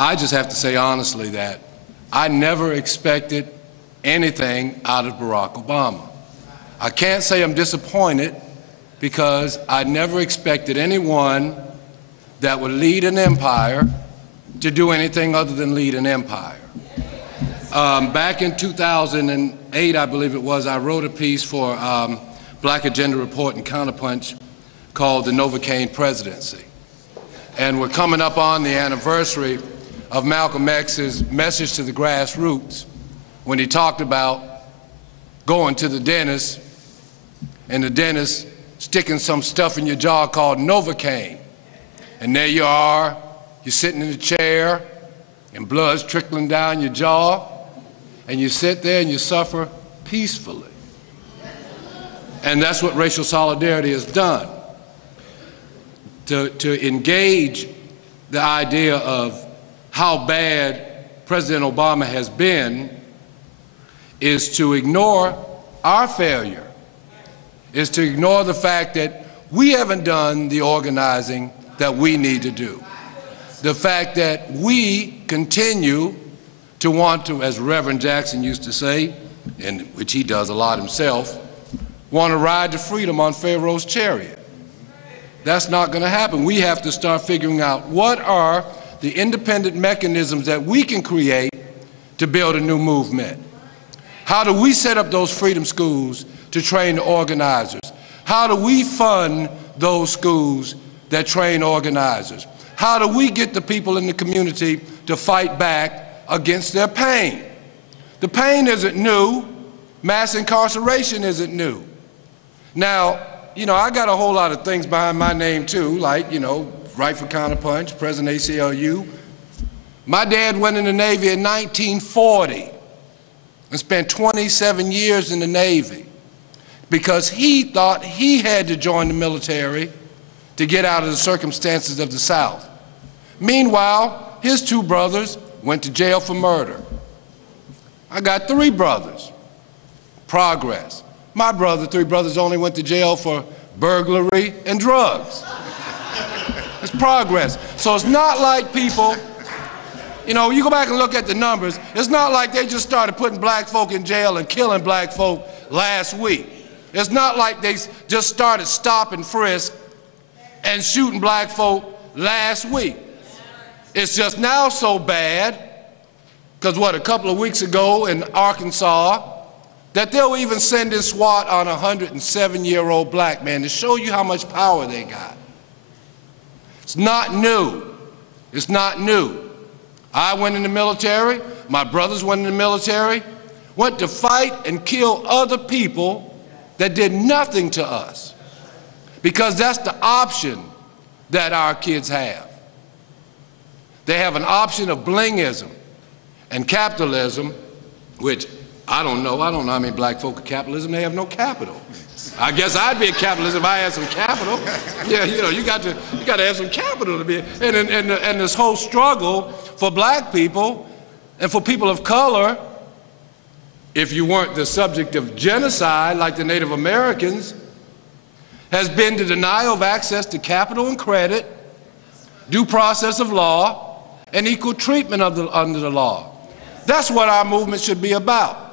I just have to say honestly that I never expected anything out of Barack Obama. I can't say I'm disappointed because I never expected anyone that would lead an empire to do anything other than lead an empire. Back in 2008, I believe it was, I wrote a piece for Black Agenda Report and Counterpunch called The Novocaine Presidency. And we're coming up on the anniversary of Malcolm X's message to the grassroots when he talked about going to the dentist and the dentist sticking some stuff in your jaw called Novocaine. And there you are, you're sitting in a chair and blood's trickling down your jaw, and you sit there and you suffer peacefully. And that's what racial solidarity has done. To engage the idea of how bad President Obama has been is to ignore our failure, is to ignore the fact that we haven't done the organizing that we need to do. The fact that we continue to want to, as Reverend Jackson used to say, and which he does a lot himself, want to ride to freedom on Pharaoh's chariot. That's not going to happen. We have to start figuring out what are the independent mechanisms that we can create to build a new movement. How do we set up those freedom schools to train the organizers? How do we fund those schools that train organizers? How do we get the people in the community to fight back against their pain? The pain isn't new. Mass incarceration isn't new. Now, you know, I got a whole lot of things behind my name too, like, you know, Right for Counterpunch, President ACLU. My dad went in the Navy in 1940 and spent 27 years in the Navy because he thought he had to join the military to get out of the circumstances of the South. Meanwhile, his two brothers went to jail for murder. I got three brothers. Progress. My three brothers only went to jail for burglary and drugs. It's progress. So it's not like people, you know, you go back and look at the numbers, it's not like they just started putting black folk in jail and killing black folk last week. It's not like they just started stop and frisk and shooting black folk last week. It's just now so bad, because what, a couple of weeks ago in Arkansas, that they'll even send in SWAT on a 107-year-old black man to show you how much power they got. It's not new. It's not new. I went in the military, my brothers went in the military, went to fight and kill other people that did nothing to us, because that's the option that our kids have. They have an option of blingism and capitalism, which I don't know how many black folk are capitalism. They have no capital. I guess I'd be a capitalist if I had some capital. Yeah, you know, you got to have some capital to be. And this whole struggle for black people and for people of color, if you weren't the subject of genocide like the Native Americans, has been the denial of access to capital and credit, due process of law, and equal treatment under the law. That's what our movement should be about.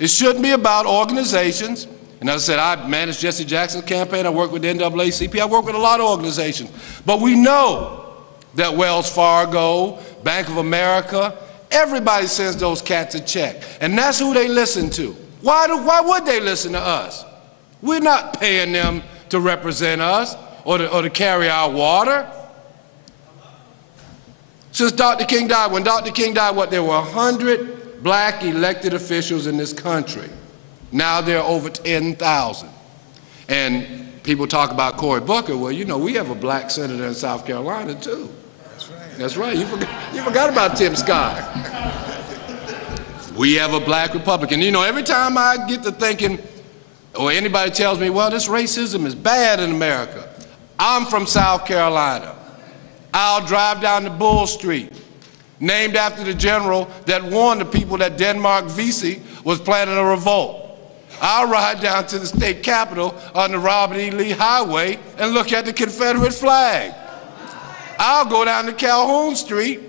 It shouldn't be about organizations. And as I said, I managed Jesse Jackson's campaign. I worked with the NAACP. I worked with a lot of organizations. But we know that Wells Fargo, Bank of America, everybody sends those cats a check. And that's who they listen to. Why would they listen to us? We're not paying them to represent us or to carry our water. Since Dr. King died, when Dr. King died, what, there were 100 black elected officials in this country. Now there are over 10,000. And people talk about Cory Booker. Well, you know, we have a black senator in South Carolina, too. That's right. That's right. You forgot about Tim Scott. We have a black Republican. You know, every time I get to thinking, or anybody tells me, well, this racism is bad in America, I'm from South Carolina. I'll drive down to Bull Street, named after the general that warned the people that Denmark Vesey was planning a revolt. I'll ride down to the state capitol on the Robert E. Lee Highway and look at the Confederate flag. I'll go down to Calhoun Street,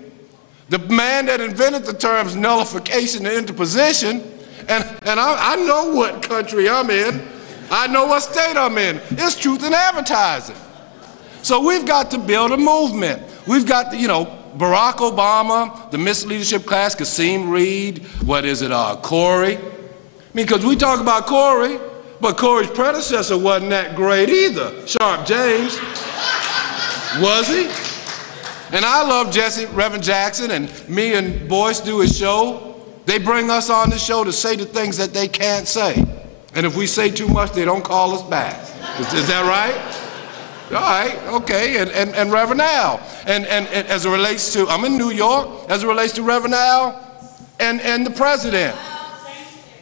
the man that invented the terms nullification and interposition, and I know what country I'm in. I know what state I'm in. It's truth in advertising. So we've got to build a movement. We've got to, Barack Obama, the Miss Leadership class, Kasim Reed, Corey. Because we talk about Corey, but Corey's predecessor wasn't that great either. Sharp James, was he? And I love Reverend Jackson, and me and Boyce do his show. They bring us on the show to say the things that they can't say. And if we say too much, they don't call us back. Is that right? All right, okay, and Reverend Al. And as it relates to, I'm in New York, as it relates to Reverend Al and the president.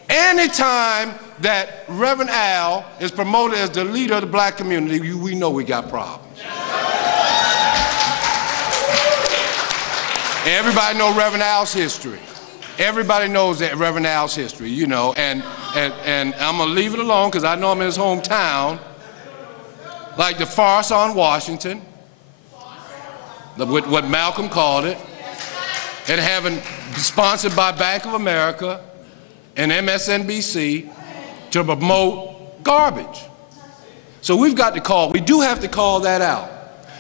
Anytime that Reverend Al is promoted as the leader of the black community, we know we got problems. Everybody knows Reverend Al's history. Everybody knows that Reverend Al's history, and I'm gonna leave it alone because I know I'm in his hometown. Like the farce on Washington, what Malcolm called it, and having sponsored by Bank of America and MSNBC to promote garbage. So we do have to call that out,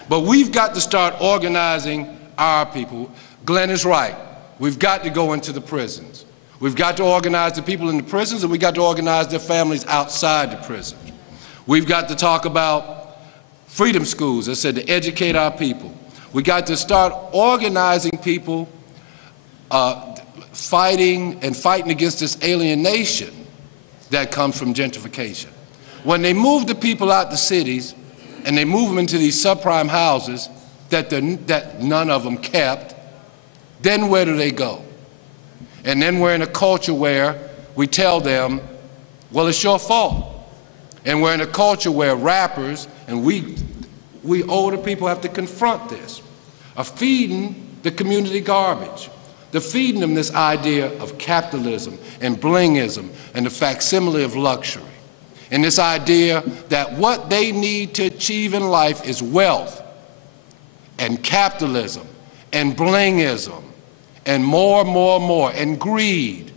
but we've got to start organizing our people. Glenn is right. We've got to go into the prisons. We've got to organize the people in the prisons, and we've got to organize their families outside the prison. We've got to talk about freedom schools, I said, to educate our people. We got to start organizing people, fighting against this alienation that comes from gentrification. When they move the people out the cities and they move them into these subprime houses that none of them kept, then where do they go? And then we're in a culture where we tell them, well, it's your fault. And we're in a culture where rappers, and we older people have to confront this, are feeding the community garbage. They're feeding them this idea of capitalism and blingism and the facsimile of luxury. And this idea that what they need to achieve in life is wealth and capitalism and blingism and more, and greed.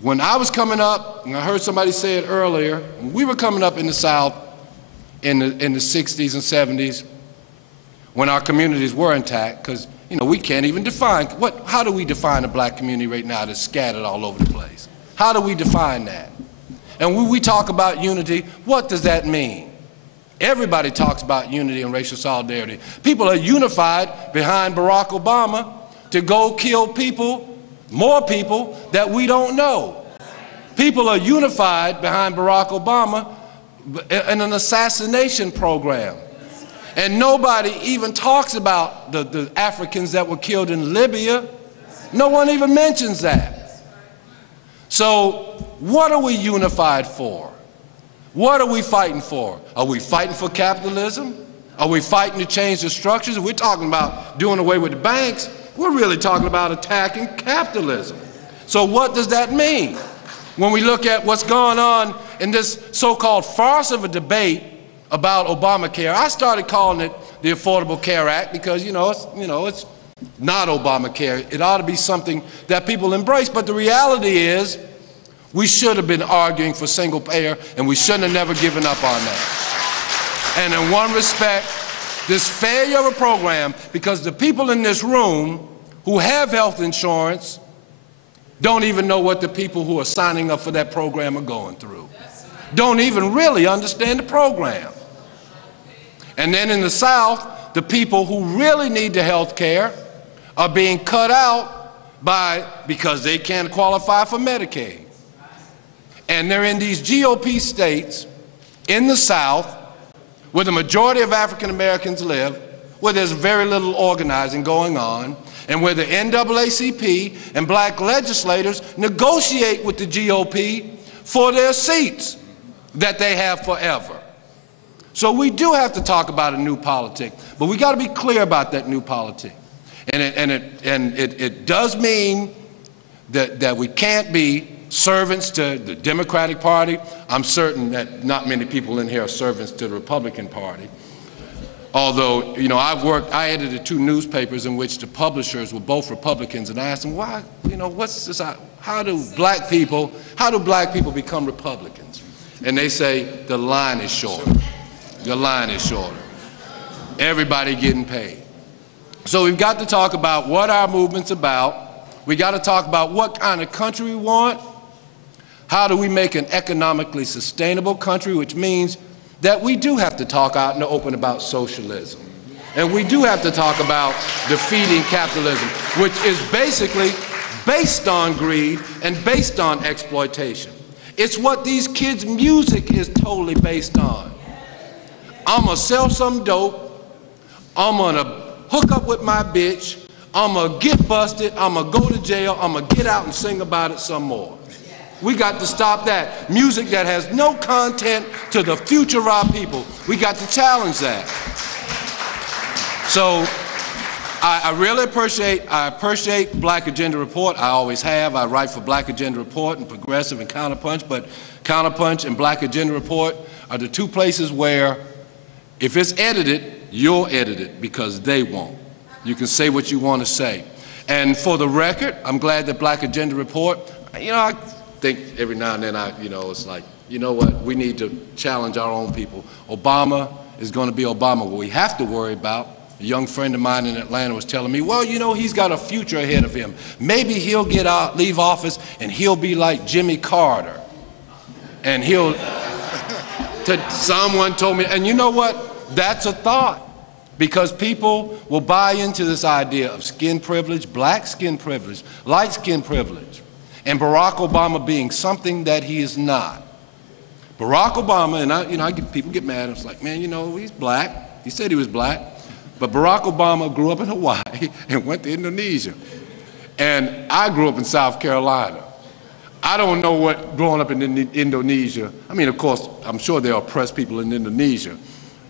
When I was coming up, and I heard somebody say it earlier, when we were coming up in the South in the 60s and 70s, when our communities were intact, because we can't even define, how do we define a black community right now that's scattered all over the place? How do we define that? And when we talk about unity, what does that mean? Everybody talks about unity and racial solidarity. People are unified behind Barack Obama to go kill people, more people that we don't know. People are unified behind Barack Obama in an assassination program. And nobody even talks about the Africans that were killed in Libya. No one even mentions that. So what are we unified for? What are we fighting for? Are we fighting for capitalism? Are we fighting to change the structures? We're talking about doing away with the banks. We're really talking about attacking capitalism. So what does that mean? When we look at what's going on in this so-called farce of a debate about Obamacare, I started calling it the Affordable Care Act because, it's not Obamacare. It ought to be something that people embrace. But the reality is we should have been arguing for single payer, and we shouldn't have never given up on that. And in one respect, this failure of a program, because the people in this room who have health insurance don't even know what the people who are signing up for that program are going through. Don't even really understand the program. And then in the South, the people who really need the health care are being cut out because they can't qualify for Medicaid. And they're in these GOP states in the South where the majority of African Americans live, where there's very little organizing going on, and where the NAACP and black legislators negotiate with the GOP for their seats that they have forever. So we do have to talk about a new politic, but we got to be clear about that new politic. And it does mean that we can't be servants to the Democratic Party. I'm certain that not many people in here are servants to the Republican Party. Although, you know, I edited 2 newspapers in which the publishers were both Republicans, and I asked them, why, you know, what's this, how do black people become Republicans? And they say, the line is shorter. The line is shorter. Everybody getting paid. So we've got to talk about what our movement's about. We got to talk about what kind of country we want. How do we make an economically sustainable country, which means that we do have to talk out in the open about socialism. And we do have to talk about defeating capitalism, which is basically based on greed and based on exploitation. It's what these kids' music is totally based on. I'm gonna sell some dope, I'm gonna hook up with my bitch, I'm gonna get busted, I'm gonna go to jail, I'm gonna get out and sing about it some more. We got to stop that. Music that has no content to the future of our people. We got to challenge that. So I really appreciate Black Agenda Report. I always have. I write for Black Agenda Report and Progressive and Counterpunch, but Counterpunch and Black Agenda Report are the 2 places where if it's edited, you'll edit it because they won't. You can say what you want to say. And for the record, I'm glad that Black Agenda Report, you know, I think every now and then it's like, you know what, we need to challenge our own people. Obama is going to be Obama. What we have to worry about, a young friend of mine in Atlanta was telling me, well, you know, he's got a future ahead of him. Maybe he'll leave office and he'll be like Jimmy Carter. And someone told me, and you know what, that's a thought. Because people will buy into this idea of skin privilege, black skin privilege, light skin privilege, and Barack Obama being something that he is not. Barack Obama, and people get mad, it's like, man, you know, he's black. He said he was black. But Barack Obama grew up in Hawaii and went to Indonesia. And I grew up in South Carolina. I don't know what growing up in Indonesia, I mean, of course, I'm sure there are oppressed people in Indonesia,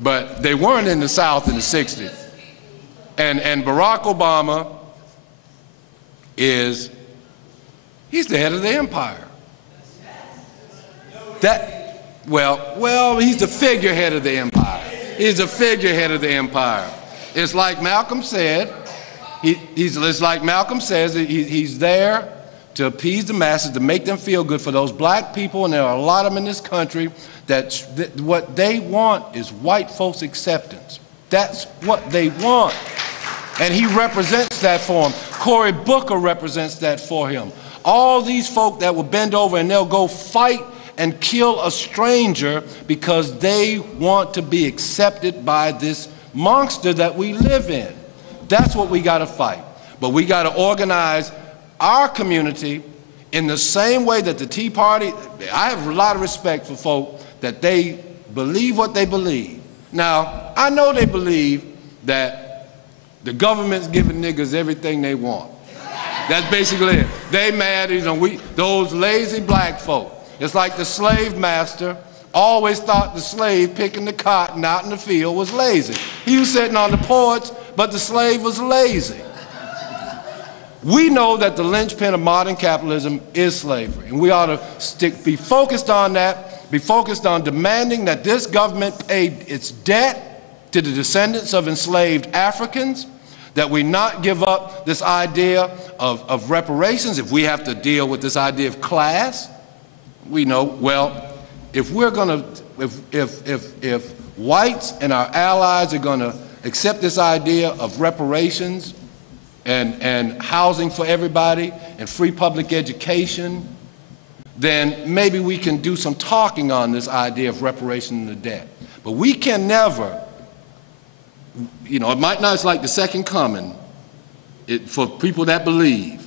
but they weren't in the South in the 60s. And Barack Obama he's the head of the empire. Well, he's the figurehead of the empire. He's the figurehead of the empire. It's like Malcolm said, it's like Malcolm says, he's there to appease the masses, to make them feel good for those black people, and there are a lot of them in this country, that what they want is white folks' acceptance. That's what they want. And he represents that for them. Cory Booker represents that for him. All these folk that will bend over and they'll go fight and kill a stranger because they want to be accepted by this monster that we live in. That's what we got to fight. But we got to organize our community in the same way that the Tea Party, I have a lot of respect for folk that they believe what they believe. Now, I know they believe that the government's giving niggas everything they want. That's basically it. They mad, you know, those lazy black folk. It's like the slave master always thought the slave picking the cotton out in the field was lazy. He was sitting on the porch, but the slave was lazy. We know that the linchpin of modern capitalism is slavery, and we ought to be focused on that, be focused on demanding that this government pay its debt to the descendants of enslaved Africans, that we not give up this idea of reparations. If we have to deal with this idea of class, we know, well, if we're gonna, if whites and our allies are gonna accept this idea of reparations and housing for everybody and free public education, then maybe we can do some talking on this idea of reparation and the debt. But we can never, you know, it might not, it's like the second coming for people that believe.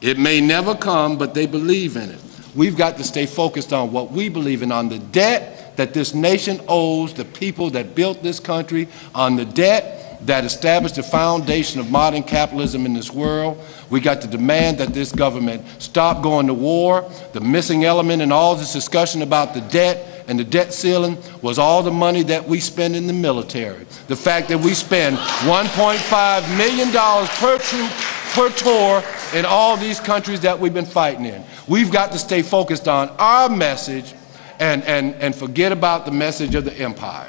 It may never come, but they believe in it. We've got to stay focused on what we believe in, on the debt that this nation owes the people that built this country, on the debt that established the foundation of modern capitalism in this world. We got to demand that this government stop going to war. The missing element in all this discussion about the debt and the debt ceiling was all the money that we spend in the military. The fact that we spend $1.5 million per troop, per tour in all these countries that we've been fighting in. We've got to stay focused on our message and forget about the message of the empire.